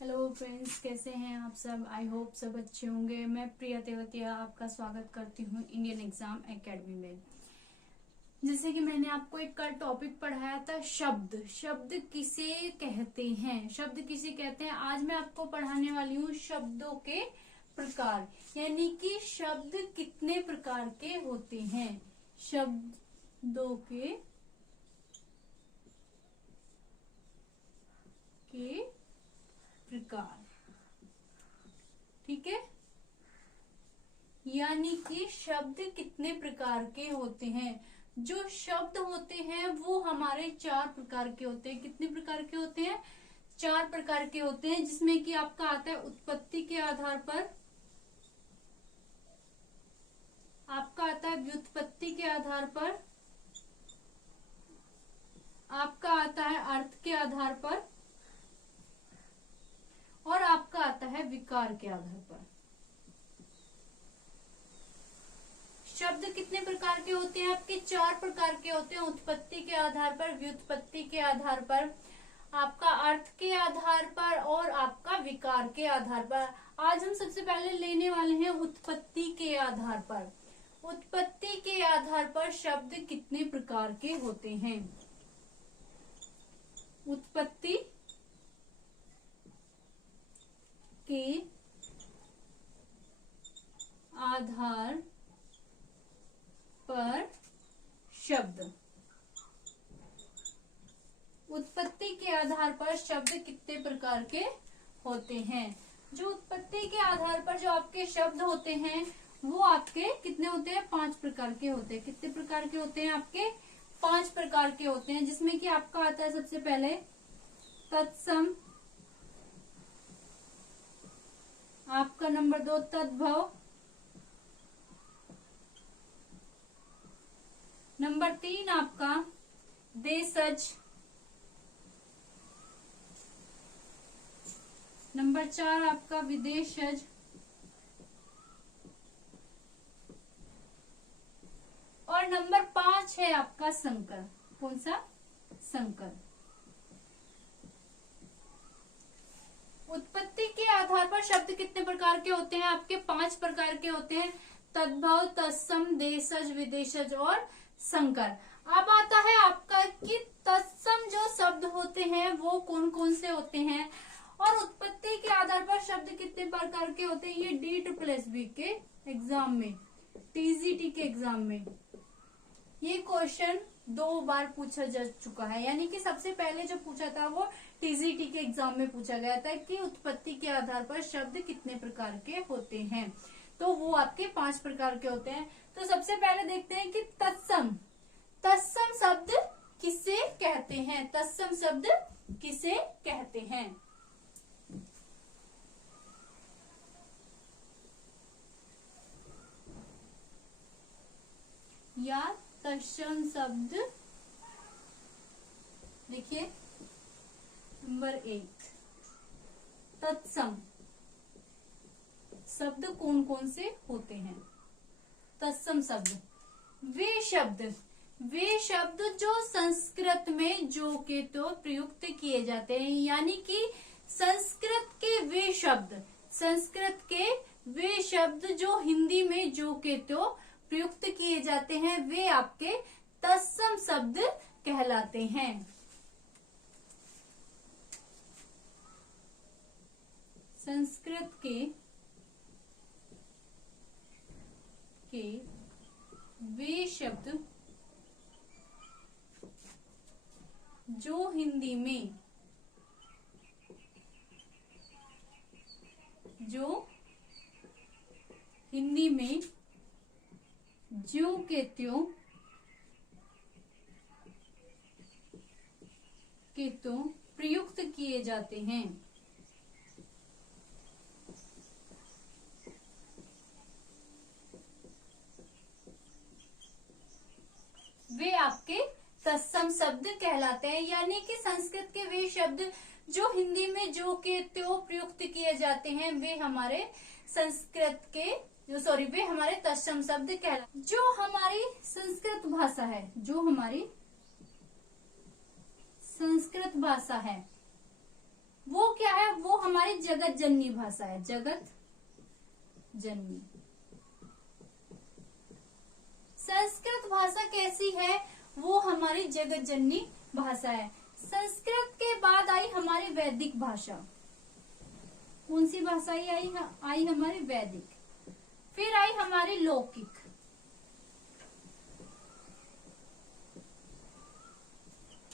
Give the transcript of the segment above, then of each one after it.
Hello friends, कैसे हैं आप सब। आई होप सब अच्छे होंगे। मैं प्रिया तेवतिया आपका स्वागत करती हूँ इंडियन एग्जाम एकेडमी में। जैसे कि मैंने आपको एक कल टॉपिक पढ़ाया था, शब्द शब्द किसे कहते हैं, शब्द किसे कहते हैं। आज मैं आपको पढ़ाने वाली हूँ शब्दों के प्रकार, यानी कि शब्द कितने प्रकार के होते हैं, शब्दों के प्रकार। ठीक है, यानी कि शब्द कितने प्रकार के होते हैं। जो शब्द होते हैं वो हमारे 4 प्रकार के होते हैं। कितने प्रकार के होते हैं? 4 प्रकार के होते हैं, जिसमें कि आपका आता है उत्पत्ति के आधार पर, आपका आता है व्युत्पत्ति के आधार पर, आपका आता है अर्थ के आधार पर, और आपका आता है विकार के आधार पर। शब्द कितने प्रकार के होते हैं? आपके 4 प्रकार के होते हैं। उत्पत्ति के आधार पर, व्युत्पत्ति के आधार पर, आपका अर्थ के आधार पर, और आपका विकार के आधार पर। आज हम सबसे पहले लेने वाले हैं उत्पत्ति के आधार पर। उत्पत्ति के आधार पर शब्द कितने प्रकार के होते हैं? उत्पत्ति के आधार पर शब्द, उत्पत्ति के आधार पर शब्द कितने प्रकार के होते हैं? जो उत्पत्ति के आधार पर जो आपके शब्द होते हैं वो आपके कितने होते हैं? 5 प्रकार के होते हैं। कितने प्रकार के होते हैं? आपके 5 प्रकार के होते हैं, जिसमें कि आपका आता है सबसे पहले तत्सम, आपका नंबर 2 तद्भव, नंबर 3 आपका देशज, नंबर 4 आपका विदेशज, और नंबर 5 है आपका संकर। कौन सा? संकर। उत्पत्ति के आधार पर शब्द कितने प्रकार के होते हैं? आपके 5 प्रकार के होते हैं। तद्भव, तत्सम, देशज, विदेशज और संकर। अब आता है आपका कि तत्सम जो शब्द होते हैं वो कौन कौन से होते हैं, और उत्पत्ति के आधार पर शब्द कितने प्रकार के होते हैं। ये D+B के एग्जाम में, TGT के एग्जाम में ये क्वेश्चन 2 बार पूछा जा चुका है। यानी कि सबसे पहले जो पूछा था वो TGT के एग्जाम में पूछा गया था कि उत्पत्ति के आधार पर शब्द कितने प्रकार के होते हैं। तो वो आपके 5 प्रकार के होते हैं। तो सबसे पहले देखते हैं कि तत्सम, तत्सम शब्द किसे कहते हैं? तत्सम शब्द किसे कहते हैं? या तत्सम शब्द, देखिए नंबर 1 तत्सम शब्द कौन कौन से होते हैं? तत्सम शब्द वे शब्द जो संस्कृत में जो के तो प्रयुक्त किए जाते हैं। यानी कि संस्कृत के वे शब्द जो हिंदी में जो के तो प्रयुक्त किए जाते हैं वे आपके तत्सम शब्द कहलाते हैं। संस्कृत के वे शब्द जो हिंदी में ज्यों के त्यों प्रयुक्त किए जाते हैं वे आपके तत्सम शब्द कहलाते हैं। यानी कि संस्कृत के वे शब्द जो हिंदी में जो के त्यों प्रयुक्त किए जाते हैं वे हमारे संस्कृत के वे हमारे तत्सम शब्द कहलाते। जो हमारी संस्कृत भाषा है, जो हमारी संस्कृत भाषा है वो क्या है, वो हमारी जगत जननी भाषा है, जगत जननी। संस्कृत भाषा कैसी है? वो हमारी जगत जननी भाषा है। संस्कृत के बाद आई हमारी वैदिक भाषा। कौन सी भाषा आई हमारी वैदिक। फिर आई हमारी लौकिक,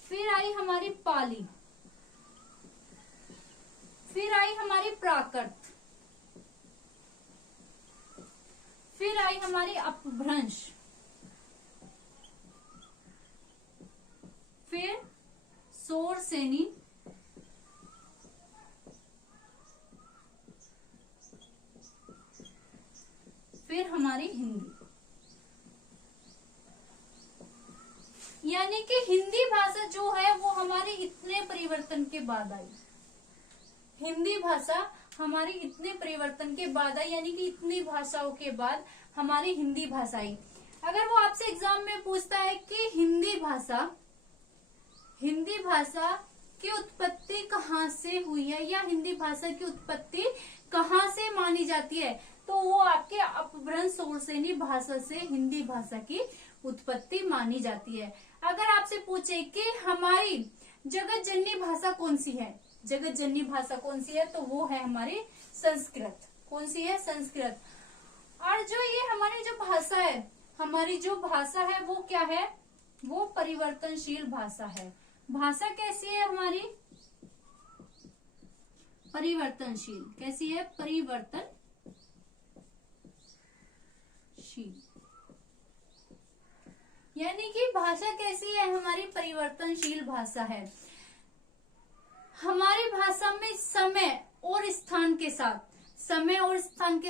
फिर आई हमारी पाली, फिर आई हमारी प्राकृत, फिर आई हमारी अपभ्रंश, फिर शोरसेनी, फिर हमारी हिंदी। यानी कि हिंदी भाषा जो है वो हमारी इतने परिवर्तन के बाद आई। हिंदी भाषा हमारी इतने परिवर्तन के बाद आई, यानी कि इतनी भाषाओं के बाद हमारी हिंदी भाषा आई। अगर वो आपसे एग्जाम में पूछता है कि हिंदी भाषा की उत्पत्ति कहाँ से हुई है, या हिंदी भाषा की उत्पत्ति कहाँ से मानी जाती है, तो वो आपके अपभ्रंश शोरसेनी भाषा से हिंदी भाषा की उत्पत्ति मानी जाती है। अगर आपसे पूछे कि हमारी जगत जननी भाषा कौन सी है, जगत जननी भाषा कौन सी है, तो वो है हमारी संस्कृत। कौन सी है? संस्कृत। और जो ये हमारी जो भाषा है, हमारी जो भाषा है वो क्या है? वो परिवर्तनशील भाषा है। भाषा कैसी है हमारी? परिवर्तनशील। कैसी है? परिवर्तनशील। यानी कि भाषा कैसी है हमारी? परिवर्तनशील भाषा है। हमारी भाषा में समय और स्थान के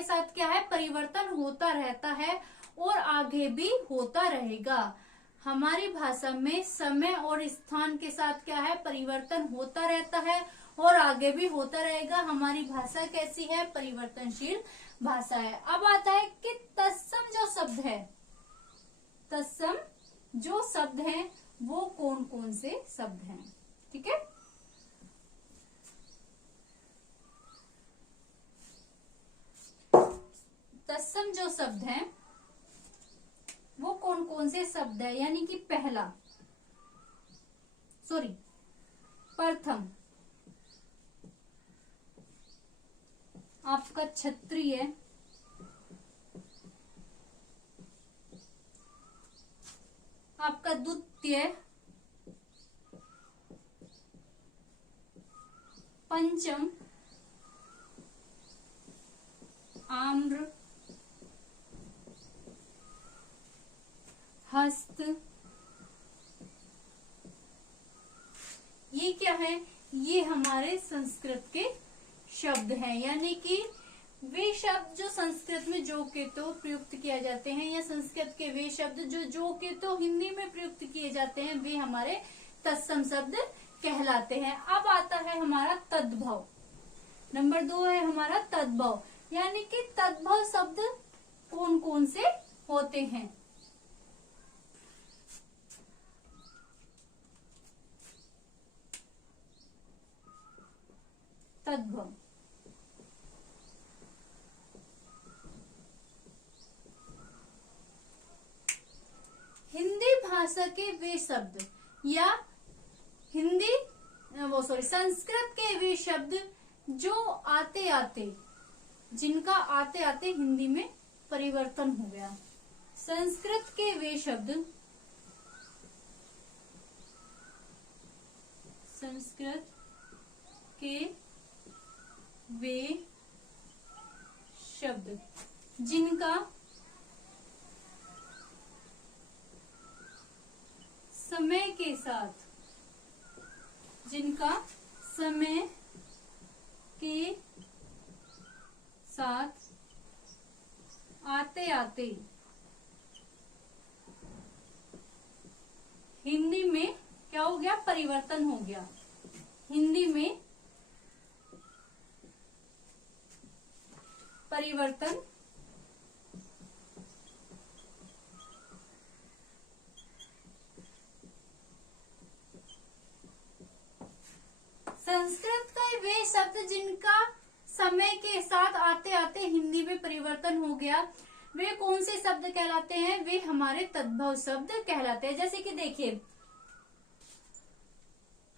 साथ क्या है? परिवर्तन होता रहता है और आगे भी होता रहेगा। हमारी भाषा में समय और स्थान के साथ क्या है? परिवर्तन होता रहता है और आगे भी होता रहेगा। हमारी भाषा कैसी है? परिवर्तनशील भाषा है। अब आता है कि तत्सम जो शब्द है, तत्सम जो शब्द हैं वो कौन कौन से शब्द हैं? ठीक है, तत्सम जो शब्द हैं वो कौन कौन से शब्द है? यानी कि प्रथम आपका क्षत्रिय, आपका द्वितीय, पंचम आम्र, हस्त। ये क्या है? ये हमारे संस्कृत के शब्द हैं। यानी कि वे शब्द जो संस्कृत में जो के तो प्रयुक्त किया जाते हैं, या संस्कृत के वे शब्द जो के तो हिंदी में प्रयुक्त किए जाते हैं, वे हमारे तत्सम शब्द कहलाते हैं। अब आता है हमारा तद्भव। नंबर 2 है हमारा तद्भव। यानी कि तद्भव शब्द कौन कौन से होते हैं? तद्भव हिंदी भाषा के वे शब्द, या संस्कृत के वे शब्द जो आते आते, जिनका आते आते हिंदी में परिवर्तन हो गया। संस्कृत के वे शब्द, संस्कृत के वे शब्द जिनका समय के साथ, आते आते हिंदी में क्या हो गया? परिवर्तन हो गया। हिंदी में परिवर्तन संस्कृत का वे शब्द जिनका समय के साथ आते आते हिंदी में परिवर्तन हो गया, वे कौन से शब्द कहलाते हैं? वे हमारे तद्भव शब्द कहलाते हैं। जैसे कि देखिए,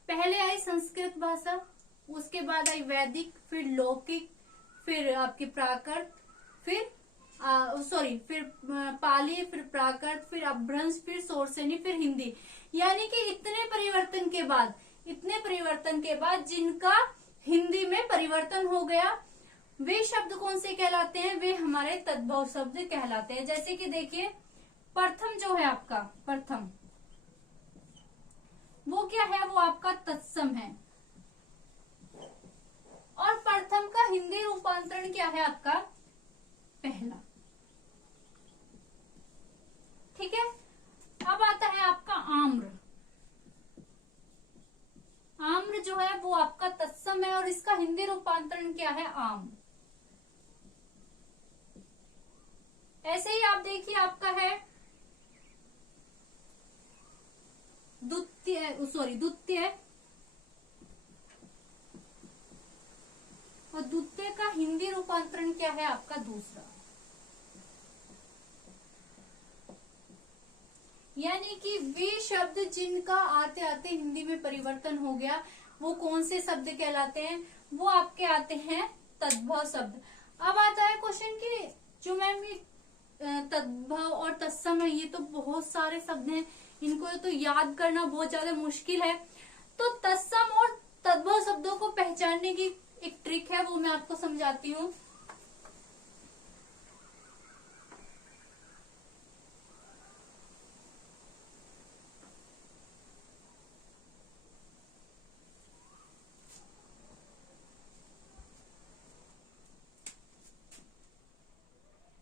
पहले आई संस्कृत भाषा, उसके बाद आई वैदिक, फिर लौकिक, फिर आपकी प्राकृत, फिर फिर पाली, फिर प्राकृत, फिर अपभ्रंश, फिर शौरसेनी, फिर हिंदी। यानी कि इतने परिवर्तन के बाद जिनका हिंदी में परिवर्तन हो गया, वे शब्द कौन से कहलाते हैं? वे हमारे तद्भव शब्द कहलाते हैं। जैसे कि देखिए, प्रथम जो है आपका, प्रथम वो क्या है? वो आपका तत्सम है। और प्रथम का हिंदी रूपांतरण क्या है आपका? पहला। ठीक है। अब आता है आपका आम्र। आम्र जो है वो आपका तत्सम है और इसका हिंदी रूपांतरण क्या है? आम। ऐसे ही आप देखिए, आपका है द्वितीय, और द्वितीय का हिंदी रूपांतरण क्या है आपका? दूसरा। यानी कि वे शब्द जिनका आते आते हिंदी में परिवर्तन हो गया, वो कौन से शब्द कहलाते हैं? वो आपके आते हैं तद्भव शब्द। अब आता है क्वेश्चन कि जो मैम तद्भव और तत्सम है, ये तो बहुत सारे शब्द हैं, इनको तो याद करना बहुत ज्यादा मुश्किल है। तो तत्सम और तद्भव शब्दों को पहचानने की एक ट्रिक है, वो मैं आपको समझाती हूँ।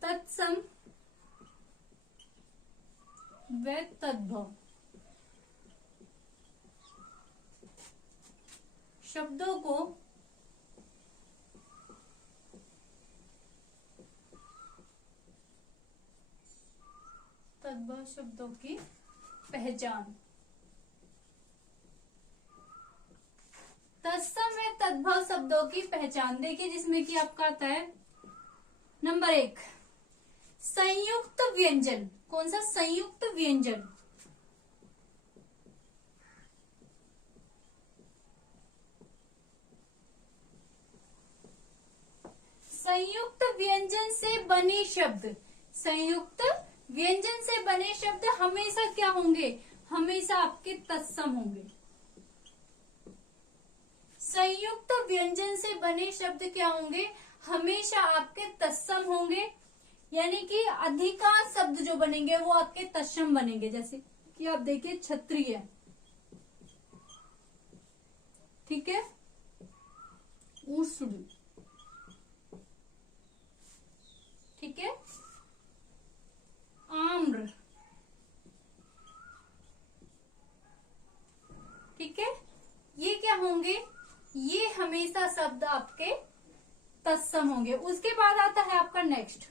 तत्सम व तद्भव शब्दों को तद्भव शब्दों की पहचान। तत्सम व तद्भव शब्दों की पहचान देखिए, जिसमें कि आपका आता है नंबर 1 संयुक्त व्यंजन। कौन सा? संयुक्त व्यंजन। संयुक्त व्यंजन से बने शब्द, संयुक्त व्यंजन से बने शब्द हमेशा क्या होंगे? हमेशा आपके तत्सम होंगे। संयुक्त व्यंजन से बने शब्द क्या होंगे? हमेशा आपके तत्सम होंगे। यानी कि अधिकांश शब्द जो बनेंगे वो आपके तत्सम बनेंगे। जैसे कि आप देखिए, क्षत्रिय, ठीक है, ऊष्ण, ठीक है, आम्र, ठीक है, ये क्या होंगे? ये हमेशा शब्द आपके तत्सम होंगे। उसके बाद आता है आपका नेक्स्ट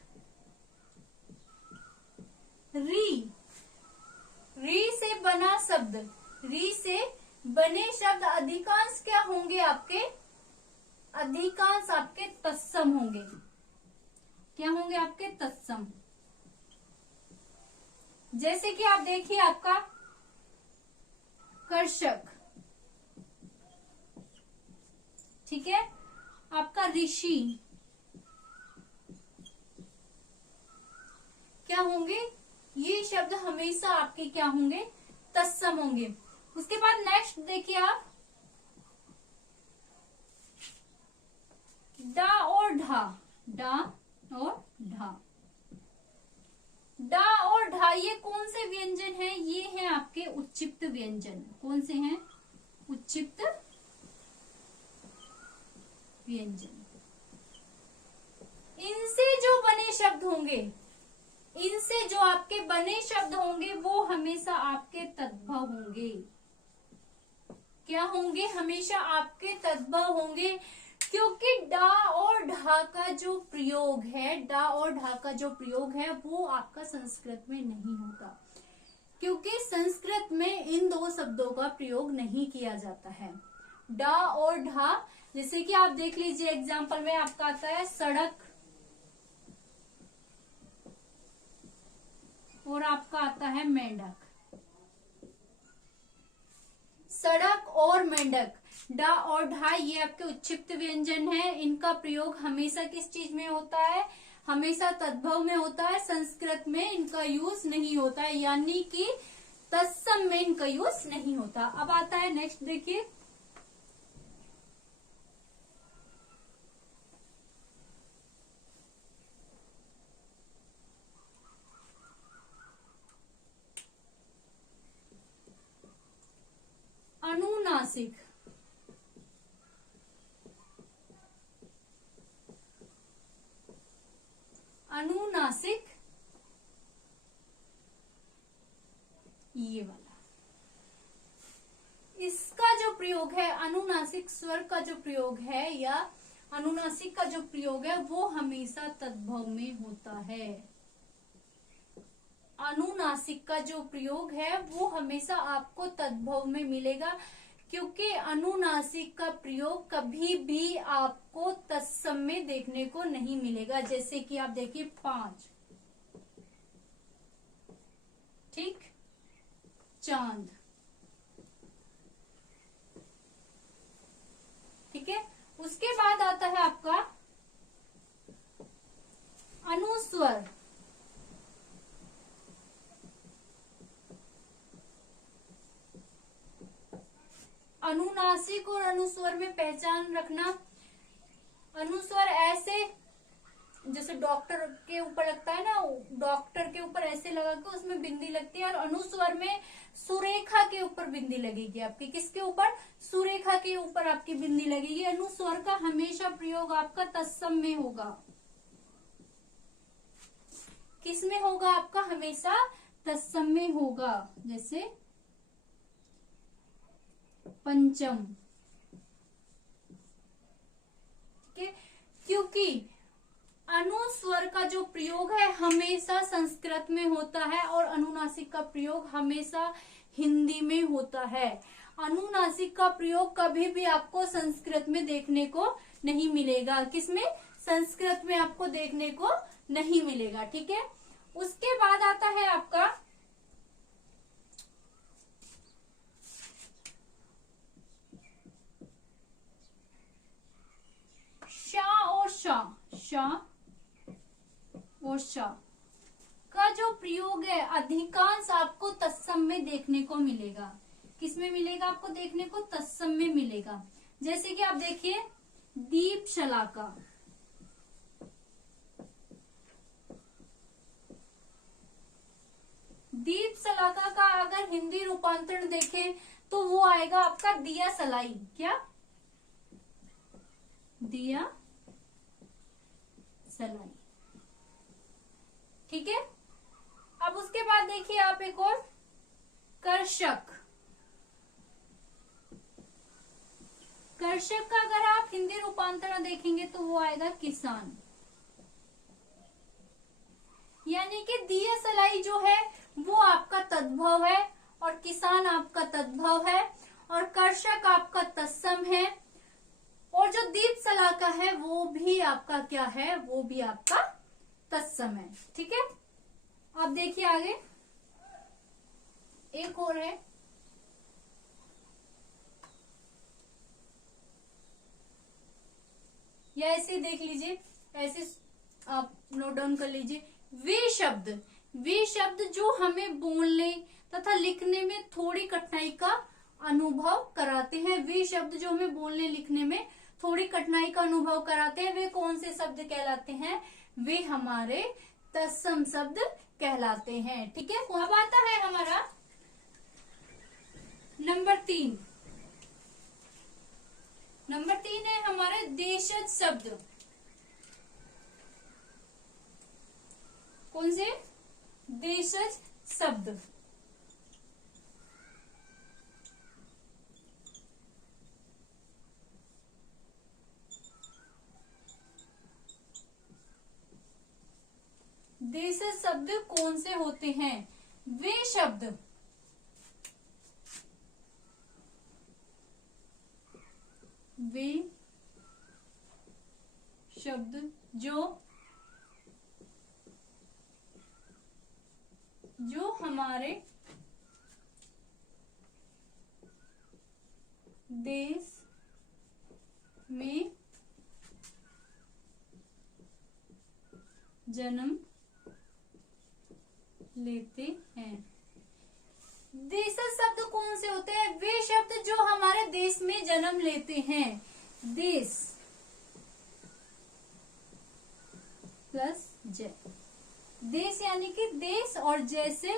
री। री से बना शब्द, री से बने शब्द अधिकांश क्या होंगे आपके? अधिकांश आपके तत्सम होंगे। क्या होंगे? आपके तत्सम। जैसे कि आप देखिए, आपका कर्षक, ठीक है, आपका ऋषि, क्या होंगे? ये शब्द हमेशा आपके क्या होंगे? तत्सम होंगे। उसके बाद नेक्स्ट देखिए आप, डा और ढा। डा और ढा, डा और ढा ये कौन से व्यंजन हैं? ये हैं आपके उच्चिप्त व्यंजन। कौन से हैं? उच्चिप्त व्यंजन। इनसे जो बने शब्द होंगे, इनसे जो आपके बने शब्द होंगे, वो हमेशा आपके तद्भव होंगे। क्या होंगे? हमेशा आपके तद्भव होंगे। क्योंकि डा और ढा का जो प्रयोग है, डा और ढा का जो प्रयोग है, वो आपका संस्कृत में नहीं होता। क्योंकि संस्कृत में इन दो शब्दों का प्रयोग नहीं किया जाता है। डा और ढा जैसे कि आप देख लीजिए एग्जाम्पल में आपका आता है सड़क और आपका आता है मेंढक। सड़क और मेंढक, डा और ढा ये आपके उच्छिप्त व्यंजन है। इनका प्रयोग हमेशा किस चीज में होता है? हमेशा तद्भव में होता है। संस्कृत में इनका यूज नहीं होता है, यानी कि तत्सम में इनका यूज नहीं होता। अब आता है नेक्स्ट, देखिए अनुनासिक। अनुनासिक ये वाला, इसका जो प्रयोग है, अनुनासिक स्वर का जो प्रयोग है या अनुनासिक का जो प्रयोग है वो हमेशा तद्भव में होता है। अनुनासिक का जो प्रयोग है वो हमेशा आपको तद्भव में मिलेगा, क्योंकि अनुनासिक का प्रयोग कभी भी आपको तत्सम में देखने को नहीं मिलेगा। जैसे कि आप देखिए 5, ठीक, चांद, ठीक है। उसके बाद आता है आपका अनुस्वर। अनुनासिक और अनुस्वर में पहचान रखना, अनुस्वर ऐसे जैसे डॉक्टर के ऊपर लगता है ना, डॉक्टर के ऊपर ऐसे लगा के उसमें बिंदी लगती है, और अनुस्वर में सुरेखा के ऊपर बिंदी लगेगी आपकी। किसके ऊपर? सुरेखा के ऊपर आपकी बिंदी लगेगी। अनुस्वर का हमेशा प्रयोग आपका तत्सम में होगा। किस में होगा? आपका हमेशा तत्सम में होगा। जैसे पंचम, ठीक है, क्योंकि अनुस्वर का जो प्रयोग है हमेशा संस्कृत में होता है और अनुनासिक का प्रयोग हमेशा हिंदी में होता है। अनुनासिक का प्रयोग कभी भी आपको संस्कृत में देखने को नहीं मिलेगा। किसमें? संस्कृत में आपको देखने को नहीं मिलेगा, ठीक है। उसके बाद आता है आपका शा और शा। शा और शा का जो प्रयोग है अधिकांश आपको तत्सम में देखने को मिलेगा। किसमें मिलेगा? आपको देखने को तत्सम में मिलेगा। जैसे कि आप देखिए दीप शलाका, दीप शलाका का अगर हिंदी रूपांतरण देखें तो वो आएगा आपका दिया सलाई। क्या? दिया सलाई, ठीक है। अब उसके बाद देखिए आप एक और कर्षक। कर्षक का अगर आप हिंदी रूपांतरण देखेंगे तो वो आएगा किसान। यानी कि दिया सलाई जो है वो आपका तद्भव है और किसान आपका तद्भव है और कर्षक आपका तत्सम है, और जो दीप सलाका है वो भी आपका क्या है? वो भी आपका तत्सम है, ठीक है। अब देखिए आगे एक और है या ऐसे देख लीजिए, ऐसे आप नोट डाउन कर लीजिए। वे शब्द, वे शब्द जो हमें बोलने तथा लिखने में थोड़ी कठिनाई का अनुभव कराते हैं। वे शब्द जो हमें बोलने लिखने में थोड़ी कठिनाई का अनुभव कराते हैं, वे कौन से शब्द कहलाते हैं? वे हमारे तत्सम शब्द कहलाते हैं, ठीक है। अब आता है हमारा नंबर 3। नंबर 3 है हमारे देशज शब्द। कौन से? देशज शब्द। देशज शब्द कौन से होते हैं? वे शब्द वे शब्द जो हमारे देश में जन्म लेते हैं। देशज शब्द कौन से होते हैं? वे शब्द जो हमारे देश में जन्म लेते हैं। देश प्लस जय, देश यानी कि देश और जैसे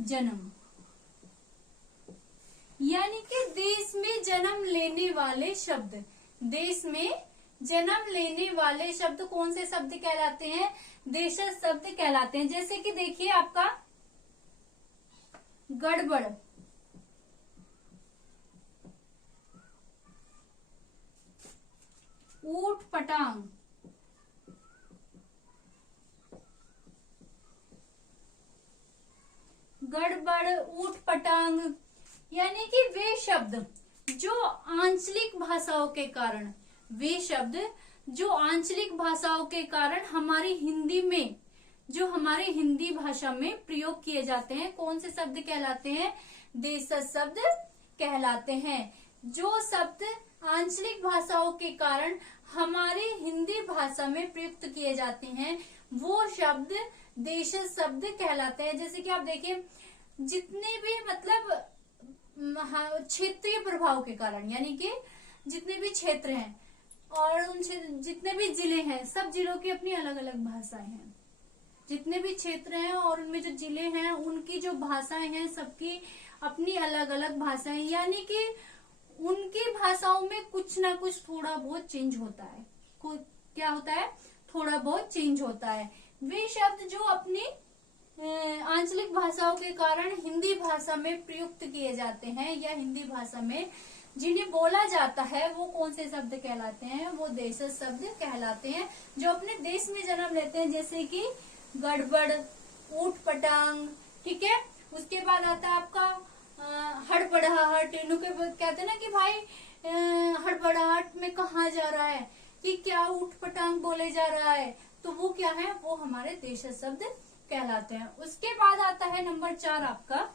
जन्म, यानी कि देश में जन्म लेने वाले शब्द। देश में जन्म लेने वाले शब्द कौन से शब्द कहलाते हैं? देशज शब्द कहलाते हैं। जैसे कि देखिए आपका गड़बड़, ऊट पटांग, गड़बड़, ऊट पटांग, यानी कि वे शब्द जो आंचलिक भाषाओं के कारण, वे शब्द जो आंचलिक भाषाओं के कारण हमारी हिंदी में, जो हमारे हिंदी भाषा में प्रयोग किए जाते हैं, कौन से शब्द कहलाते हैं? देशज शब्द कहलाते हैं। जो शब्द आंचलिक भाषाओं के कारण हमारी हिंदी भाषा में प्रयुक्त किए जाते हैं वो शब्द देशज शब्द कहलाते हैं। जैसे कि आप देखिए, जितने भी मतलब क्षेत्रीय प्रभाव के कारण, यानी कि जितने भी क्षेत्र हैं और उन जितने भी जिले हैं, सब जिलों की अपनी अलग अलग भाषाएं हैं। जितने भी क्षेत्र हैं और उनमें जो जिले हैं उनकी जो भाषाएं हैं सबकी अपनी अलग अलग भाषाएं, यानी कि उनकी भाषाओं में कुछ ना कुछ थोड़ा बहुत चेंज होता है। क्या होता है? थोड़ा बहुत चेंज होता है। वे शब्द जो अपनी आंचलिक भाषाओं के कारण हिंदी भाषा में प्रयुक्त किए जाते हैं या हिंदी भाषा में जिन्हें बोला जाता है वो कौन से शब्द कहलाते हैं? वो देशज शब्द कहलाते हैं, जो अपने देश में जन्म लेते हैं। जैसे कि गड़बड़, ऊट पटांग, ठीक है। उसके बाद आता है आपका हड़बड़ाहट। कहते हैं ना कि भाई हड़बड़ाहट में कहा जा रहा है, कि क्या ऊट पटांग बोले जा रहा है, तो वो क्या है? वो हमारे देशज शब्द कहलाते हैं। उसके बाद आता है नंबर 4 आपका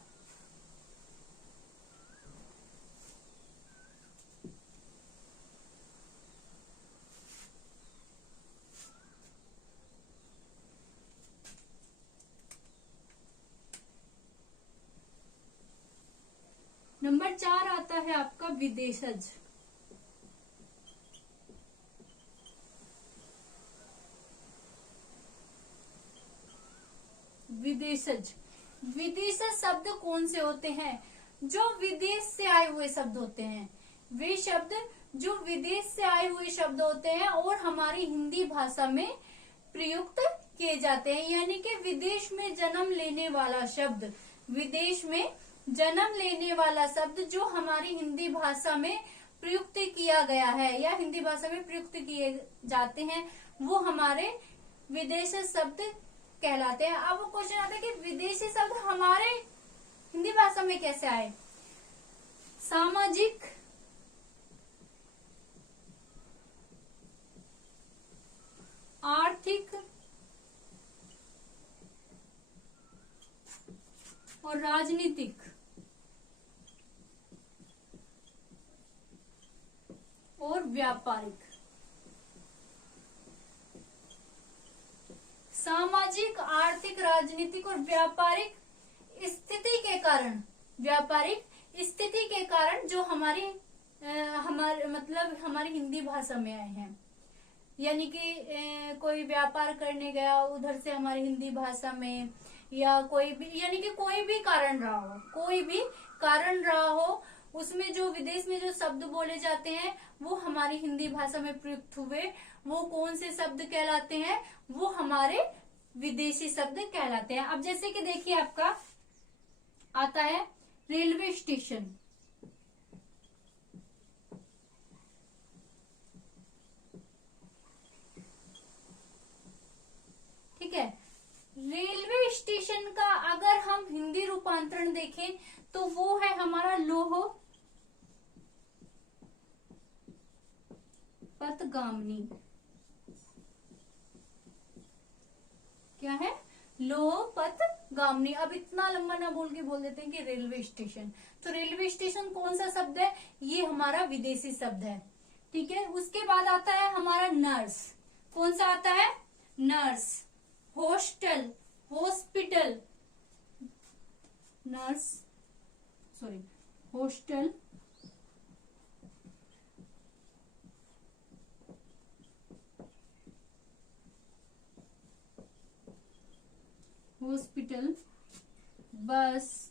आता है आपका विदेशज। विदेशज, विदेशज शब्द कौन से होते हैं? जो विदेश से आए हुए शब्द होते हैं। वे शब्द जो विदेश से आए हुए शब्द होते हैं और हमारी हिंदी भाषा में प्रयुक्त किए जाते हैं, यानी कि विदेश में जन्म लेने वाला शब्द, विदेश में जन्म लेने वाला शब्द जो हमारी हिंदी भाषा में प्रयुक्त किया गया है या हिंदी भाषा में प्रयुक्त किए जाते हैं, वो हमारे विदेशी शब्द कहलाते हैं। अब क्वेश्चन आता है कि विदेशी शब्द हमारे हिंदी भाषा में कैसे आए? सामाजिक, आर्थिक और राजनीतिक और व्यापारिक। सामाजिक, आर्थिक, राजनीतिक और व्यापारिक स्थिति के कारण, व्यापारिक स्थिति के कारण जो हमारे मतलब हमारी हिंदी भाषा में आए हैं, यानी कि कोई व्यापार करने गया उधर से हमारी हिंदी भाषा में, या कोई भी, यानी कि कोई भी कारण रहा हो, कोई भी कारण रहा हो, उसमें जो विदेश में जो शब्द बोले जाते हैं वो हमारी हिंदी भाषा में प्रयुक्त हुए, वो कौन से शब्द कहलाते हैं? वो हमारे विदेशी शब्द कहलाते हैं। अब जैसे कि देखिए आपका आता है रेलवे स्टेशन, ठीक है। रेलवे स्टेशन का अगर हम हिंदी रूपांतरण देखें तो वो है हमारा लोह पथगामिनी। क्या है? लोहपथगामिनी। अब इतना लंबा ना बोल के बोल देते हैं कि रेलवे स्टेशन। तो रेलवे स्टेशन कौन सा शब्द है? ये हमारा विदेशी शब्द है। ठीक है, उसके बाद आता है हमारा नर्स। कौन सा आता है? Nurse. Hostel, hospital, nurse, sorry, hostel, hospital, बस,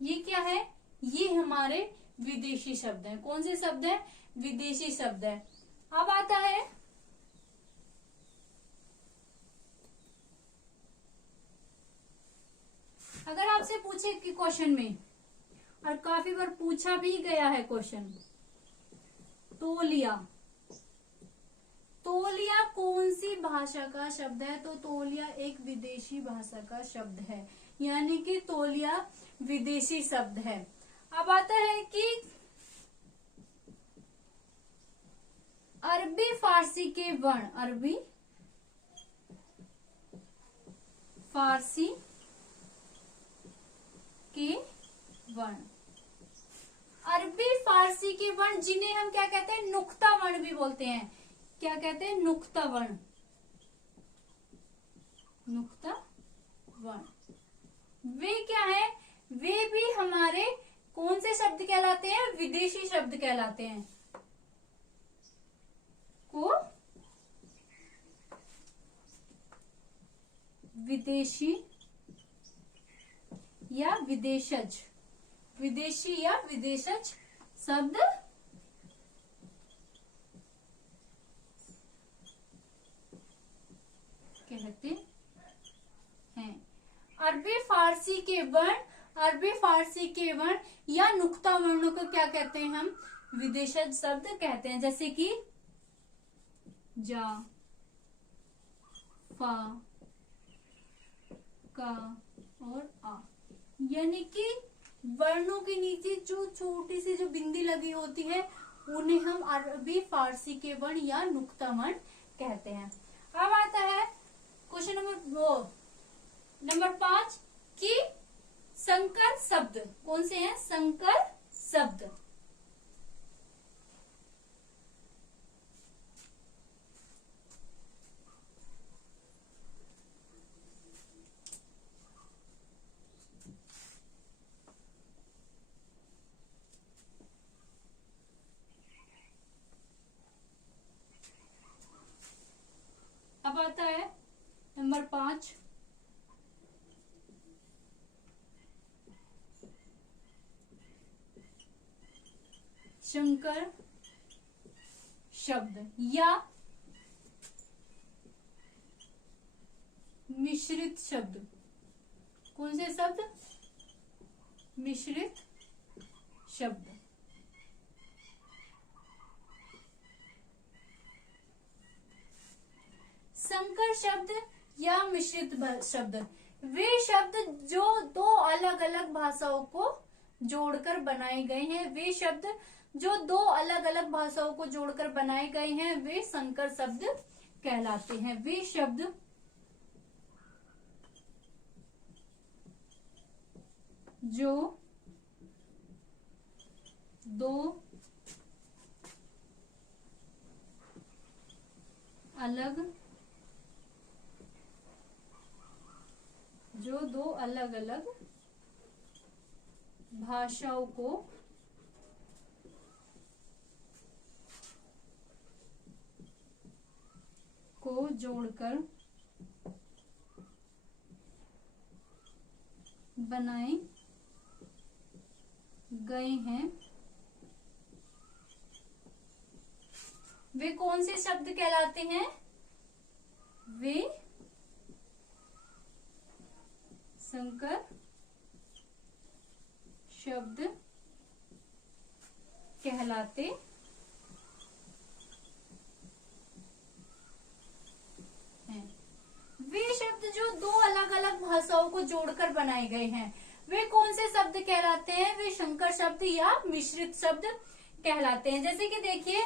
ये क्या है? ये हमारे विदेशी शब्द हैं। कौन से शब्द हैं? विदेशी शब्द है। अब आता है अगर आपसे पूछे कि क्वेश्चन में, और काफी बार पूछा भी गया है क्वेश्चन, तौलिया। तौलिया कौन सी भाषा का शब्द है? तो तौलिया एक विदेशी भाषा का शब्द है, यानी कि तौलिया विदेशी शब्द है। अब आता है कि अरबी फारसी के वर्ण, अरबी फारसी के वर्ण, अरबी फारसी के वर्ण जिन्हें हम क्या कहते हैं? नुक्ता वर्ण भी बोलते हैं। क्या कहते हैं? नुक्ता वर्ण, नुक्ता वर्ण। वे क्या है? वे भी हमारे कौन से शब्द कहलाते हैं? विदेशी शब्द कहलाते हैं। को विदेशी या विदेशज, विदेशी या विदेशज शब्द कहते हैं। अरबी फारसी के वर्ण, अरबी फारसी के वर्ण या नुक्ता वर्णों को क्या कहते हैं? हम विदेशज शब्द कहते हैं। जैसे कि जा, फा, का और आ, यानी कि वर्णों के नीचे जो छोटी सी जो बिंदी लगी होती है उन्हें हम अरबी फारसी के वर्ण या नुक्ता वर्ण कहते हैं। अब आता है क्वेश्चन नंबर 5 कि संकर शब्द कौन से हैं? संकर शब्द। अब आता है नंबर 5 संकर शब्द या मिश्रित शब्द। कौन से शब्द? मिश्रित शब्द। संकर शब्द या मिश्रित शब्द वे शब्द जो दो अलग अलग भाषाओं को जोड़कर बनाए गए हैं। वे शब्द जो दो अलग अलग भाषाओं को जोड़कर बनाए गए हैं वे संकर शब्द कहलाते हैं। वे शब्द जो दो अलग अलग भाषाओं को जोड़कर बनाए गए हैं वे कौन से शब्द कहलाते हैं? वे संकर शब्द कहलाते हैं। वे शब्द जो दो अलग अलग भाषाओं को जोड़कर बनाए गए हैं वे कौन से शब्द कहलाते हैं? वे संकर शब्द या मिश्रित शब्द कहलाते हैं। जैसे कि देखिए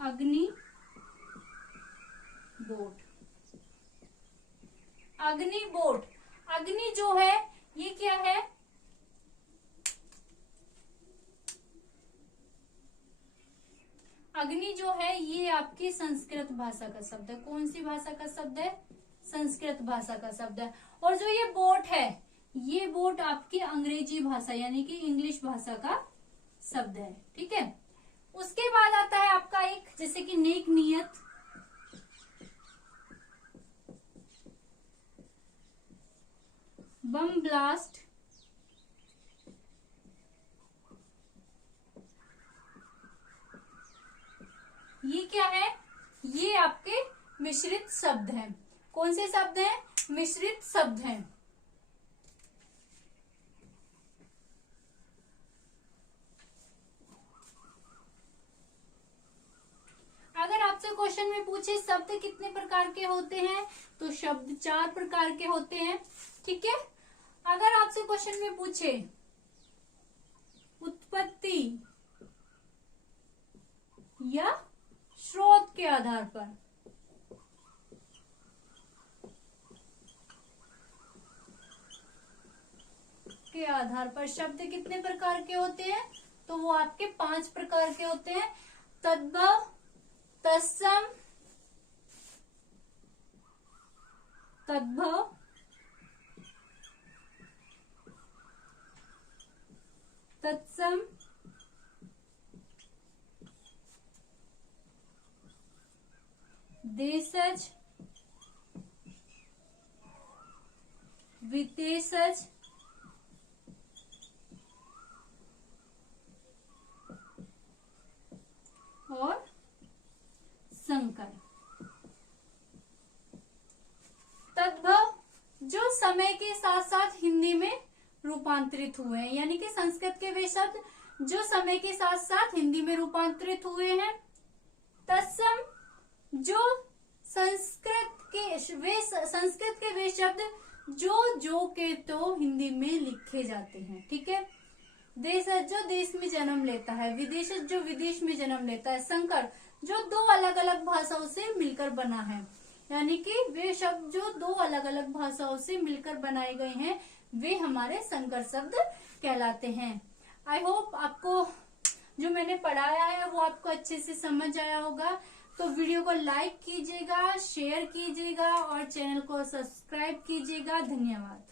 अग्नि बोट। अग्नि बोट, अग्नि जो है ये क्या है? अग्नि जो है ये आपकी संस्कृत भाषा का शब्द है। कौन सी भाषा का शब्द है? संस्कृत भाषा का शब्द है। और जो ये बोट है, ये बोट आपकी अंग्रेजी भाषा यानी कि इंग्लिश भाषा का शब्द है। ठीक है, उसके बाद आता है आपका एक जैसे कि नेक नियत, बम ब्लास्ट, ये क्या है? ये आपके मिश्रित शब्द हैं। कौन से शब्द हैं? मिश्रित शब्द हैं। अगर आपसे क्वेश्चन में पूछे शब्द कितने प्रकार के होते हैं, तो शब्द 4 प्रकार के होते हैं। ठीक है, अगर आपसे क्वेश्चन में पूछे उत्पत्ति या स्रोत के आधार पर, शब्द कितने प्रकार के होते हैं, तो वो आपके 5 प्रकार के होते हैं। तद्भव, तत्सम, तद्भव, तत्सम, देशज, विदेशज और संकर। तद्भव जो समय के साथ साथ हिंदी में रूपांतरित हुए हैं, यानी कि संस्कृत के वे शब्द जो समय के साथ साथ हिंदी में रूपांतरित हुए हैं। तत्सम जो संस्कृत के वे शब्द जो के तो हिंदी में लिखे जाते हैं। ठीक है, देशज जो देश में जन्म लेता है, विदेशज जो विदेश में जन्म लेता है, संकर जो 2 अलग अलग भाषाओं से मिलकर बना है, यानी कि वे शब्द जो 2 अलग अलग भाषाओं से मिलकर बनाए गए हैं, वे हमारे संकर शब्द कहलाते हैं। आई होप आपको जो मैंने पढ़ाया है वो आपको अच्छे से समझ आया होगा। तो वीडियो को लाइक कीजिएगा, शेयर कीजिएगा और चैनल को सब्सक्राइब कीजिएगा। धन्यवाद।